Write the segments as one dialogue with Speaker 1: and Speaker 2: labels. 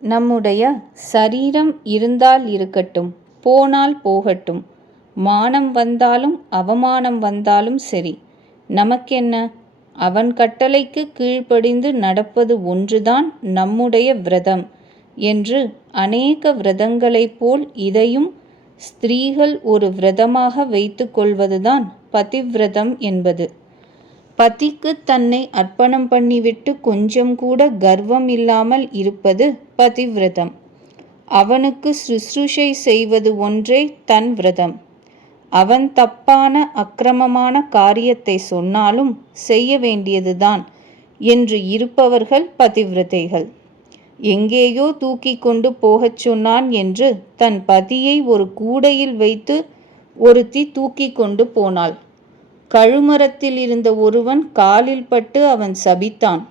Speaker 1: நம்முடைய சரீரம் இருந்தால் இருக்கட்டும் போனால் போகட்டும். மானம் வந்தாலும் அவமானம் வந்தாலும் சரி. நமக்கென்ன? அவன் கட்டளைக்கு கீழ்ப்படிந்து நடப்பது ஒன்றுதான் நம்முடைய விரதம் என்று அநேக விரதங்களைப் போல் இதையும் ஸ்திரீகள் ஒரு விரதமாக வைத்து கொள்வதுதான் பதிவிரதம் என்பது. பதிக்கு தன்னை அர்ப்பணம் பண்ணிவிட்டு கொஞ்சம் கூட கர்வம் இல்லாமல் இருப்பது பதிவிரதம். அவனுக்கு சுசுஷை செய்வது ஒன்றே தன் விரதம். அவன் தப்பான அக்கிரமமான காரியத்தை சொன்னாலும் செய்ய வேண்டியதுதான் என்று இருப்பவர்கள் பதிவிரதைகள். எங்கேயோ தூக்கி கொண்டு போகச் சொன்னான் என்று தன் பதியை ஒரு கூடையில் வைத்து ஒருத்தி தூக்கி கொண்டு போனாள். கழுமரத்தில் இருந்த ஒருவன் காலில் பட்டு அவன் சபித்தான்.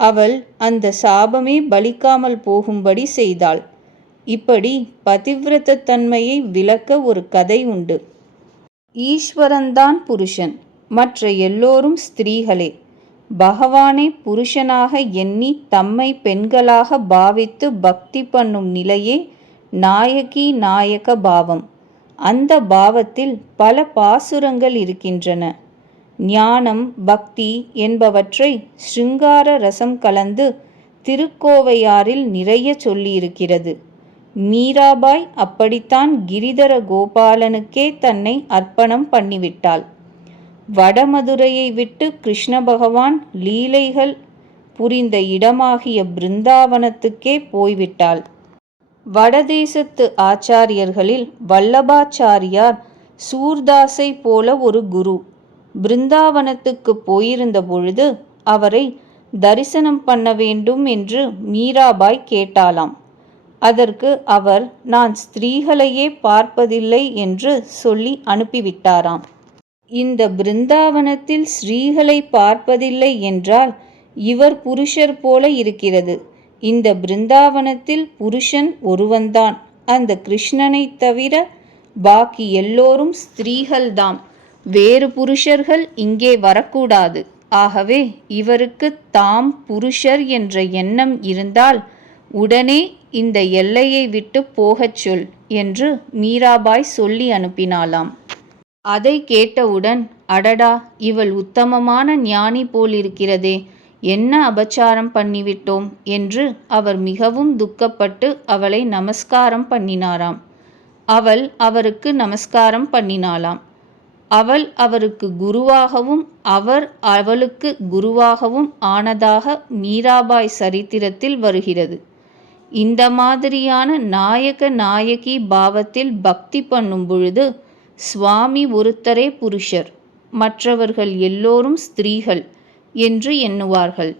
Speaker 1: அவள் அந்த சாபமே பலிக்காமல் போகும்படி செய்தாள். இப்படி பதிவிரத தன்மையை விளக்க ஒரு கதை உண்டு. ஈஸ்வரன்தான் புருஷன் மற்ற எல்லோரும் ஸ்திரீகளே. பகவானை புருஷனாக எண்ணி தம்மை பெண்களாக பாவித்து பக்தி பண்ணும் நிலையே நாயகி நாயக பாவம். அந்த பாவத்தில் பல பாசுரங்கள் இருக்கின்றன. ஞானம் பக்தி என்பவற்றை ஸ்ருங்கார ரசம் கலந்து திருக்கோவையாரில் நிறைய சொல்லியிருக்கிறது. மீராபாய் அப்படித்தான் கிரிதர கோபாலனுக்கே தன்னை அர்ப்பணம் பண்ணிவிட்டாள். வடமதுரையை விட்டு கிருஷ்ண பகவான் லீலைகள் புரிந்த இடமாகிய பிருந்தாவனத்துக்கே போய்விட்டாள். வடதேசத்து ஆச்சாரியர்களில் வல்லபாச்சாரியார் சூர்தாஸை போல ஒரு குரு. பிருந்தாவனத்துக்கு போயிருந்த பொழுது அவரை தரிசனம் பண்ண வேண்டும் என்று மீராபாய் கேட்டாலாம். அதற்கு அவர் நான் ஸ்திரீகளையே பார்ப்பதில்லை என்று சொல்லி அனுப்பிவிட்டாராம். இந்த பிருந்தாவனத்தில் ஸ்ரீகளை பார்ப்பதில்லை என்றால் இவர் புருஷர் போல இருக்கிறது. இந்த பிருந்தாவனத்தில் புருஷன் ஒருவன்தான். அந்த கிருஷ்ணனை தவிர பாக்கி எல்லோரும் ஸ்திரீகள்தாம். வேறு புருஷர்கள் இங்கே வரக்கூடாது. ஆகவே இவருக்கு தாம் புருஷர் என்ற எண்ணம் இருந்தால் உடனே இந்த எல்லையை விட்டு போகச் சொல் என்று மீராபாய் சொல்லி அனுப்பினாளாம். அதை கேட்டவுடன் அடடா இவள் உத்தமமான ஞானி போலிருக்கிறதே. என்ன அபச்சாரம் பண்ணிவிட்டோம்? என்று அவர் மிகவும் துக்கப்பட்டு அவளை நமஸ்காரம் பண்ணினாராம். அவள் அவருக்கு நமஸ்காரம் பண்ணினாளாம். அவள் அவருக்கு குருவாகவும் அவர் அவளுக்கு குருவாகவும் ஆனதாக மீராபாய் சரித்திரத்தில் வருகிறது. இந்த மாதிரியான நாயக நாயகி பாவத்தில் பக்தி பண்ணும் பொழுது சுவாமி ஒருத்தரே புருஷர். மற்றவர்கள் எல்லோரும் ஸ்திரீகள். என்று எண்ணுவார்கள்.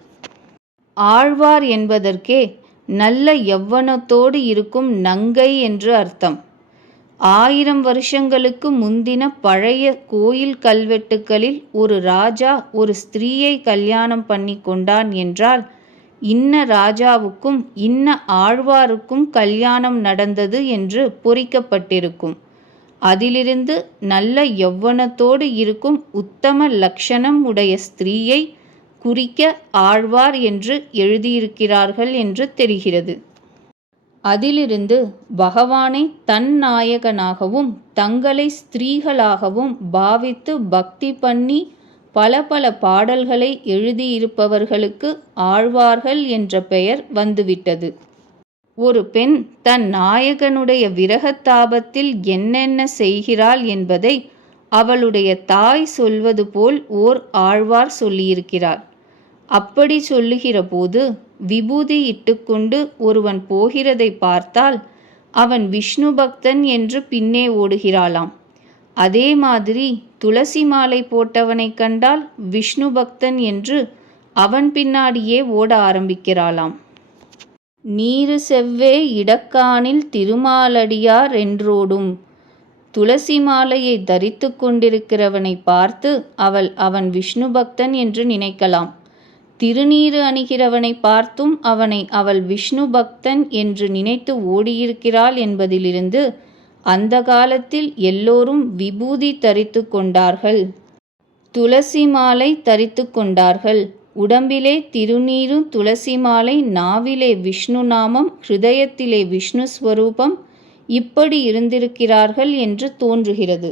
Speaker 1: ஆழ்வார் என்பதற்கே நல்ல எவ்வனத்தோடு இருக்கும் நங்கை என்று அர்த்தம். ஆயிரம் வருஷங்களுக்கு முந்தின பழைய கோயில் கல்வெட்டுக்களில் ஒரு ராஜா ஒரு ஸ்திரீயை கல்யாணம் பண்ணி கொண்டான் என்றால் இன்ன ராஜாவுக்கும் இன்ன ஆழ்வாருக்கும் கல்யாணம் நடந்தது என்று பொறிக்கப்பட்டிருக்கும். அதிலிருந்து நல்ல யௌவனத்தோடு இருக்கும் உத்தம லக்ஷணம் உடைய ஸ்திரீயை குறிக்க ஆழ்வார் என்று எழுதியிருக்கிறார்கள் என்று தெரிகிறது. அதிலிருந்து பகவானை தன் நாயகனாகவும் தங்களை ஸ்திரீகளாகவும் பாவித்து பக்தி பண்ணி பல பல பாடல்களை எழுதியிருப்பவர்களுக்கு ஆழ்வார்கள் என்ற பெயர் வந்துவிட்டது. ஒரு பெண் தன் நாயகனுடைய விரகத்தாபத்தில் என்னென்ன செய்கிறாள் என்பதை அவளுடைய தாய் சொல்வது போல் ஓர் ஆழ்வார் சொல்லியிருக்கிறார். அப்படி சொல்லுகிறபோது விபூதி இட்டுக்கொண்டு ஒருவன் போகிறதை பார்த்தால் அவன் விஷ்ணு பக்தன் என்று பின்னே ஓடுகிறாளாம். அதே மாதிரி துளசி மாலை போட்டவனை கண்டால் விஷ்ணு பக்தன் என்று அவன் பின்னாடியே ஓட ஆரம்பிக்கிறாளாம். நீரு செவ்வே இடக்கானில் திருமாலடியார் என்றோடும் துளசி மாலையை தரித்து கொண்டிருக்கிறவனை பார்த்து அவள் அவன் விஷ்ணு பக்தன் என்று நினைக்கலாம். திருநீறு அணிகிறவனை பார்த்தும் அவனை அவள் விஷ்ணு பக்தன் என்று நினைத்து ஓடியிருக்கிறாள் என்பதிலிருந்து அந்த காலத்தில் எல்லோரும் விபூதி தரித்து கொண்டார்கள். துளசி மாலை தரித்து கொண்டார்கள். உடம்பிலே திருநீரும் துளசி மாலை நாவிலே விஷ்ணு நாமம் ஹிருதயத்திலே விஷ்ணு ஸ்வரூபம் இப்படி இருந்திருக்கிறார்கள் என்று தோன்றுகிறது.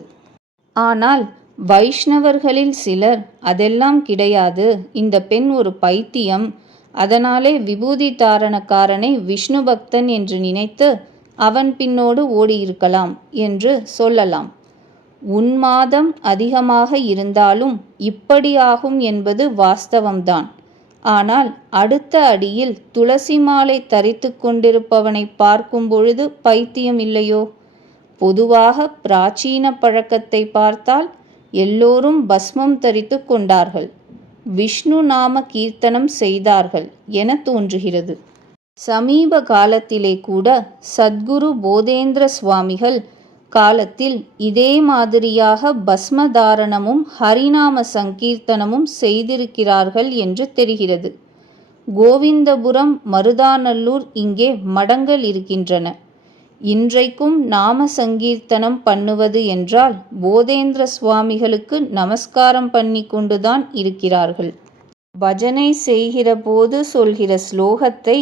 Speaker 1: ஆனால் வைஷ்ணவர்களில் சிலர் அதெல்லாம் கிடையாது. இந்த பெண் ஒரு பைத்தியம். அதனாலே விபூதி தாரணக்காரனை விஷ்ணு பக்தன் என்று நினைத்து அவன் பின்னோடு ஓடியிருக்கலாம் என்று சொல்லலாம். உன்மாதம் அதிகமாக இருந்தாலும் இப்படியாகும் என்பது வாஸ்தவம்தான். ஆனால் அடுத்த அடியில் துளசி மாலை தரித்து கொண்டிருப்பவனை பார்க்கும் பொழுது பைத்தியம் இல்லையோ? பொதுவாக பிராச்சீன பழக்கத்தை பார்த்தால் எல்லோரும் பஸ்மம் தரித்து கொண்டார்கள். விஷ்ணு நாம கீர்த்தனம் செய்தார்கள் என தோன்றுகிறது. சமீப காலத்திலே கூட சத்குரு போதேந்திர சுவாமிகள் காலத்தில் இதே மாதிரியாக பஸ்மதாரணமும் ஹரிநாம சங்கீர்த்தனமும் செய்திருக்கிறார்கள் என்று தெரிகிறது. கோவிந்தபுரம் மருதாநல்லூர் இங்கே மடங்கள் இருக்கின்றன. இன்றைக்கும் நாம சங்கீர்த்தனம் பண்ணுவது என்றால் போதேந்திர சுவாமிகளுக்கு நமஸ்காரம் பண்ணி கொண்டுதான் இருக்கிறார்கள். பஜனை செய்கிற போது சொல்கிற ஸ்லோகத்தை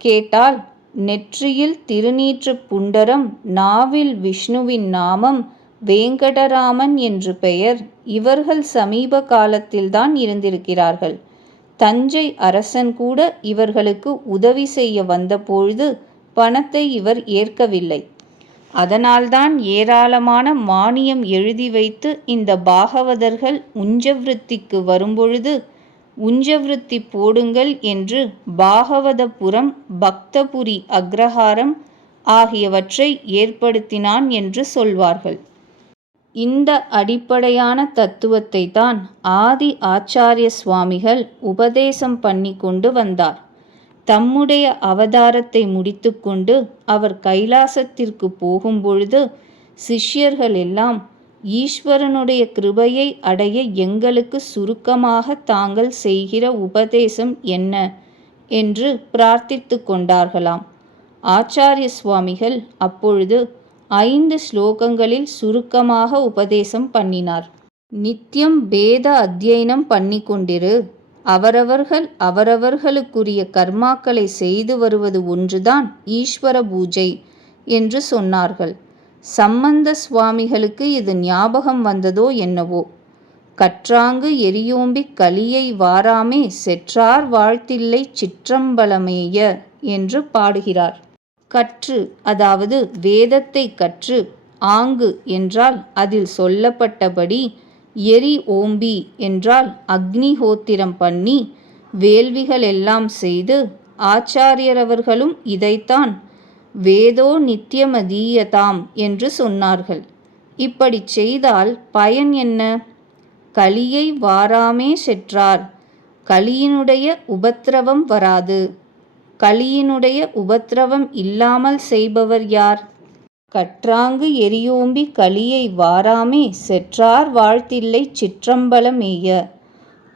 Speaker 1: கேட்டால் நெற்றியில் திருநீற்று புண்டரம் நாவில் விஷ்ணுவின் நாமம் வேங்கடராமன் என்று பெயர் இவர்கள் சமீப காலத்தில்தான் இருந்திருக்கிறார்கள். தஞ்சை அரசன் கூட இவர்களுக்கு உதவி செய்ய வந்தபொழுது பணத்தை இவர் ஏற்கவில்லை. அதனால்தான் ஏராளமான மானியம் எழுதி வைத்து இந்த பாகவதர்கள் உஞ்சவிருத்திக்கு வரும்பொழுது உஞ்சவிருத்தி போடுங்கள் என்று பாகவதபுரம் பக்தபுரி அக்ரஹாரம் ஆகியவற்றை ஏற்படுத்தினான் என்று சொல்வார்கள். இந்த அடிப்படையான தத்துவத்தை தான் ஆதி ஆச்சாரிய சுவாமிகள் உபதேசம் பண்ணி கொண்டு வந்தார். தம்முடைய அவதாரத்தை முடித்துக்கொண்டு அவர் கைலாசத்திற்கு போகும்பொழுது சிஷ்யர்கள் எல்லாம் ஈஸ்வரனுடைய கிருபையை அடைய எங்களுக்கு சுருக்கமாக தாங்கள் செய்கிற உபதேசம் என்ன? என்று பிரார்த்தித்து கொண்டார்களாம். ஆச்சாரிய சுவாமிகள் அப்பொழுது ஐந்து ஸ்லோகங்களில் சுருக்கமாக உபதேசம் பண்ணினார். நித்தியம் பேத அத்தியனம் பண்ணி கொண்டிரு அவரவர்கள் அவரவர்களுக்குரிய கர்மாக்களை செய்து வருவது ஒன்றுதான் ஈஸ்வர பூஜை என்று சொன்னார்கள். சம்பந்த சுவாமிகளுக்கு இது ஞாபகம் வந்ததோ என்னவோ? கற்றாங்கு எரியோம்பி கலியை வாராமே செற்றார் வாழ்த்தில்லை சிற்றம்பலமேய என்று பாடுகிறார். கற்று அதாவது வேதத்தை கற்று ஆங்கு என்றால் அதில் சொல்லப்பட்டபடி எரி ஓம்பி என்றால் அக்னிஹோத்திரம் பண்ணி வேள்விகளெல்லாம் செய்து ஆச்சாரியரவர்களும் இதைத்தான் வேதோ நித்தியமதீயதாம் என்று சொன்னார்கள். இப்படி செய்தால் பயன் என்ன? கலியை வாராமே செற்றார். கலியினுடைய உபத்திரவம் வராது. கலியினுடைய உபத்திரவம் இல்லாமல் செய்பவர் யார்? கற்றாங்கு எரியோம்பி கலியை வாராமே செற்றார் வாழ்த்தில்லை சிற்றம்பலமேய.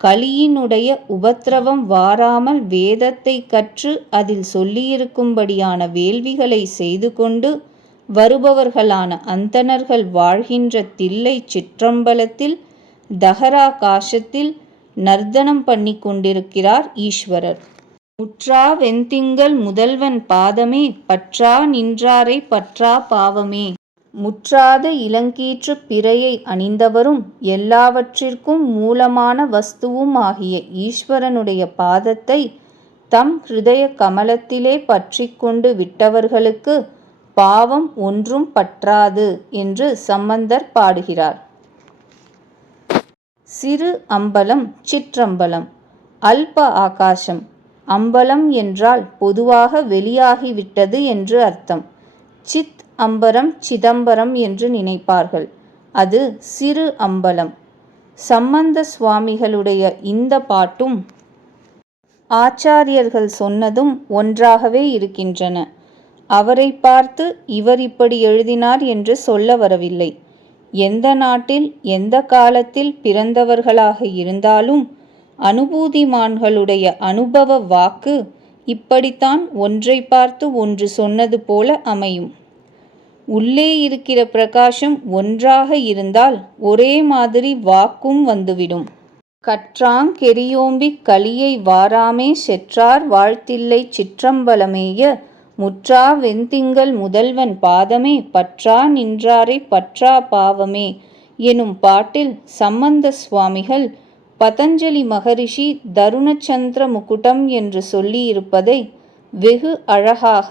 Speaker 1: கலியினுடைய உபத்திரவம் வாராமல் வேதத்தை கற்று அதில் சொல்லியிருக்கும்படியான வேள்விகளை செய்து கொண்டு வருபவர்களான அந்தணர்கள் வாழ்கின்ற தில்லை சிற்றம்பலத்தில் தகரா காஷத்தில் நர்த்தனம் பண்ணி கொண்டிருக்கிறார் ஈஸ்வரர். முற்றா வெண்திங்கள் முதல்வன் பாதமே பற்றா நின்றாரை பற்றா பாவமே. முற்றாத இளங்கீற்று பிறையை அணிந்தவரும் எல்லாவற்றிற்கும் மூலமான வஸ்துவும் ஆகிய ஈஸ்வரனுடைய பாதத்தை தம் ஹிருதய கமலத்திலே பற்றி கொண்டு விட்டவர்களுக்கு பாவம் ஒன்றும் பற்றாது என்று சம்பந்தர் பாடுகிறார். சிறு அம்பலம் சிற்றம்பலம் அல்ப ஆகாசம் அம்பலம் என்றால் பொதுவாக வெளியாகிவிட்டது என்று அர்த்தம். சித் அம்பரம் சிதம்பரம் என்று நினைப்பார்கள். அது சிறு அம்பலம். சம்பந்த சுவாமிகளுடைய இந்த பாட்டும் ஆச்சாரியர்கள் சொன்னதும் ஒன்றாகவே இருக்கின்றன. அவரை பார்த்து இவர் இப்படி எழுதினார் என்று சொல்ல வரவில்லை. எந்த நாட்டில் எந்த காலத்தில் பிறந்தவர்களாக இருந்தாலும் அனுபூதிமான்களுடைய அனுபவ வாக்கு இப்படித்தான் ஒன்றை பார்த்து ஒன்று சொன்னது போல அமையும். உள்ளே இருக்கிற பிரகாசம் ஒன்றாக இருந்தால் ஒரே மாதிரி வாக்கும் வந்துவிடும். கற்றாங் கெரியோம்பிக் களியை வாராமே செற்றார் வாழ்த்தில்லை சிற்றம்பலமேய முற்றா வெண்திங்கள் முதல்வன் பாதமே பற்றா நின்றாரே பற்றா பாவமே எனும் பாட்டில் சம்பந்த சுவாமிகள் பதஞ்சலி மகரிஷி தருணச்சந்திர முகுட்டம் என்று சொல்லியிருப்பதை வெகு அழகாக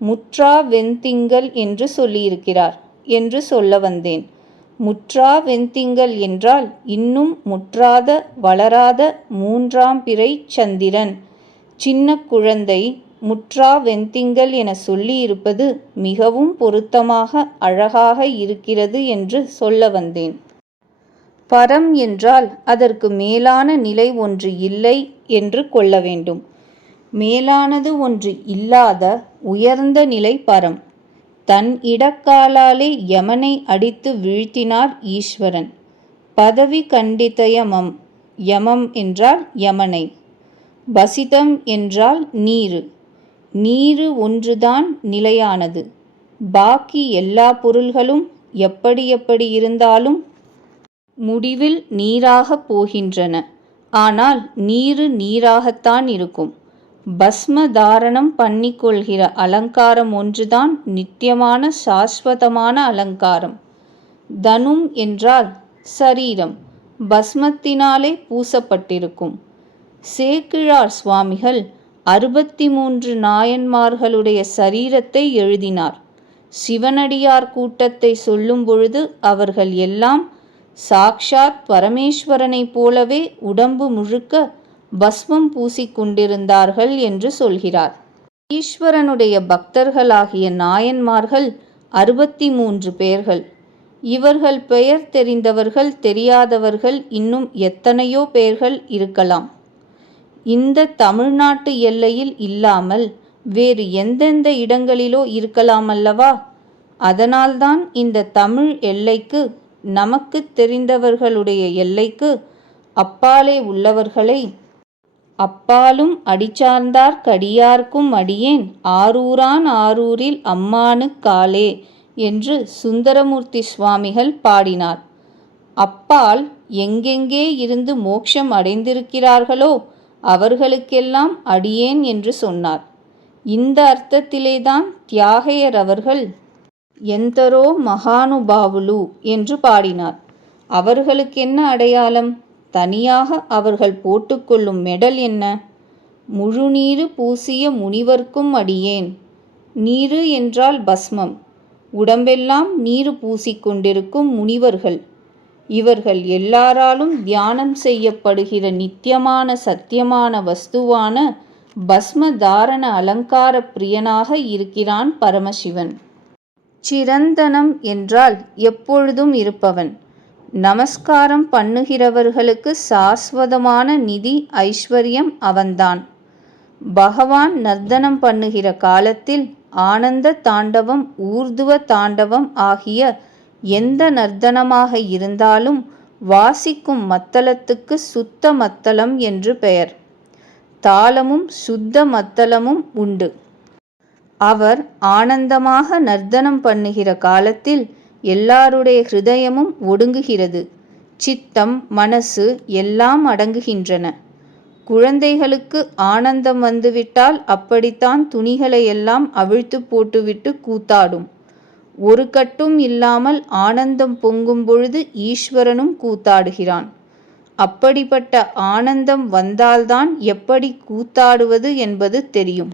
Speaker 1: முற்றா வெண்திங்கள் என்று சொல்லியிருக்கிறார் என்று சொல்ல வந்தேன். முற்றா வெண்திங்கள் என்றால் இன்னும் முற்றாத வளராத மூன்றாம் பிறை சந்திரன். சின்ன குழந்தை முற்றா வெண்திங்கள் என சொல்லியிருப்பது மிகவும் பொருத்தமாக அழகாக இருக்கிறது என்று சொல்ல வந்தேன். பரம் என்றால் அதற்கு மேலான நிலை ஒன்று இல்லை என்று கொள்ள வேண்டும். மேலானது ஒன்று இல்லாத உயர்ந்த நிலை பரம். தன் இடக்காலாலே யமனை அடித்து வீழ்த்தினார் ஈஸ்வரன். பதவி கண்டித்த யமம். யமம் என்றால் யமனை. பசிதம் என்றால் நீரு. நீரு ஒன்றுதான் நிலையானது. பாக்கி எல்லா பொருள்களும் எப்படி எப்படி இருந்தாலும் முடிவில் நீராகப் போகின்றன. ஆனால் நீரு நீராகத்தான் இருக்கும். பஸ்ம தாரணம் பண்ணிக்கொள்கிற அலங்காரம் ஒன்றுதான் நித்தியமான சாஸ்வதமான அலங்காரம். தனும் என்றால் சரீரம். பஸ்மத்தினாலே பூசப்பட்டிருக்கும். சேக்கிழார் சுவாமிகள் அறுபத்தி மூன்று நாயன்மார்களுடைய சரீரத்தை எழுதினார். சிவனடியார் கூட்டத்தை சொல்லும் பொழுது அவர்கள் எல்லாம் சாக்ஷாத் பரமேஸ்வரனைப் போலவே உடம்பு முழுக்க பஸ்மம் பூசிக்கொண்டிருந்தார்கள் என்று சொல்கிறார். ஈஸ்வரனுடைய பக்தர்களாகிய நாயன்மார்கள் அறுபத்தி மூன்று பேர்கள். இவர்கள் பெயர் தெரிந்தவர்கள் தெரியாதவர்கள் இன்னும் எத்தனையோ பேர்கள் இருக்கலாம். இந்த தமிழ்நாட்டு எல்லையில் இல்லாமல் வேறு எந்தெந்த இடங்களிலோ இருக்கலாமல்லவா அதனால்தான் இந்த தமிழ் எல்லைக்கு நமக்கு தெரிந்தவர்களுடைய எல்லைக்கு அப்பாலே உள்ளவர்களை அப்பாலும் அடிச்சார்ந்தார் கடியார்க்கும் அடியேன் ஆரூரான் ஆரூரில் அம்மானு காலே என்று சுந்தரமூர்த்தி சுவாமிகள் பாடினார். அப்பால் எங்கெங்கே இருந்து மோட்சம் அடைந்திருக்கிறார்களோ அவர்களுக்கெல்லாம் அடியேன் என்று சொன்னார். இந்த அர்த்தத்திலேதான் தியாகையர் அவர்கள் எந்தரோ மகானுபாவுலு என்று பாடினார். அவர்களுக்கென்ன அடையாளம்? தனியாக அவர்கள் போட்டுக்கொள்ளும் மெடல் என்ன? முழுநீரு பூசிய முனிவர்க்கும் அடியேன். நீரு என்றால் பஸ்மம். உடம்பெல்லாம் நீரு பூசிக்கொண்டிருக்கும் முனிவர்கள். இவர்கள் எல்லாராலும் தியானம் செய்யப்படுகிற நித்தியமான சத்தியமான வஸ்துவான பஸ்ம தாரண அலங்கார பிரியனாக இருக்கிறான் பரமசிவன். சிரந்தனம் என்றால் எப்பொழுதும் இருப்பவன். நமஸ்காரம் பண்ணுகிறவர்களுக்கு சாஸ்வதமான நிதி ஐஸ்வர்யம் அவன்தான். பகவான் நர்த்தனம் பண்ணுகிற காலத்தில் ஆனந்த தாண்டவம் ஊர்துவ தாண்டவம் ஆகிய எந்த நர்த்தனமாக இருந்தாலும் வாசிக்கும் மத்தளத்துக்கு சுத்த மத்தளம் என்று பெயர். தாளமும் சுத்த மத்தளமும் உண்டு. அவர் ஆனந்தமாக நர்த்தனம் பண்ணுகிற காலத்தில் எல்லாருடைய ஹிருதயமும் ஒடுங்குகிறது. சித்தம் மனசு எல்லாம் அடங்குகின்றன. குழந்தைகளுக்கு ஆனந்தம் வந்துவிட்டால் அப்படித்தான் துணிகளை எல்லாம் அவிழ்த்து போட்டுவிட்டு கூத்தாடும். ஒரு கட்டும் இல்லாமல் ஆனந்தம் பொங்கும் பொழுது ஈஸ்வரனும் கூத்தாடுகிறான். அப்படிப்பட்ட ஆனந்தம் வந்தால்தான் எப்படி கூத்தாடுவது என்பது தெரியும்.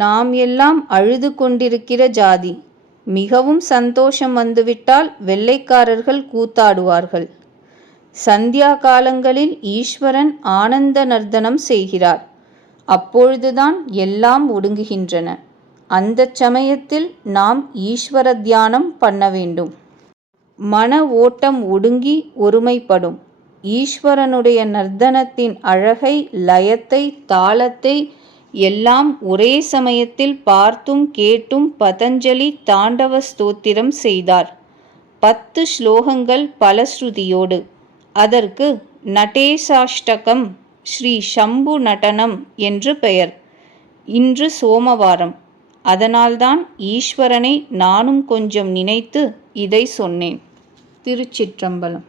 Speaker 1: நாம் எல்லாம் அழுது கொண்டிருக்கிற ஜாதி. மிகவும் சந்தோஷம் வந்துவிட்டால் வெள்ளைக்காரர்கள் கூத்தாடுவார்கள். சந்தியா காலங்களில் ஈஸ்வரன் ஆனந்த நர்த்தனம் செய்கிறார். அப்பொழுதுதான் எல்லாம் ஒடுங்குகின்றன. அந்த சமயத்தில் நாம் ஈஸ்வர தியானம் பண்ண வேண்டும். மன ஓட்டம் ஒடுங்கி ஒருமைப்படும். ஈஸ்வரனுடைய நர்த்தனத்தின் அழகை லயத்தை தாளத்தை எல்லாம் ஒரே சமயத்தில் பார்த்தும் கேட்டும் பதஞ்சலி தாண்டவ ஸ்தோத்திரம் செய்தார். பத்து ஸ்லோகங்கள் பலஸ்ருதியோடு அதற்கு நடேசாஷ்டகம் ஸ்ரீ சம்பு நடனம் என்று பெயர். இன்று சோமவாரம். அதனால்தான் ஈஸ்வரனை நானும் கொஞ்சம் நினைத்து இதை சொன்னேன். திருச்சிற்றம்பலம்.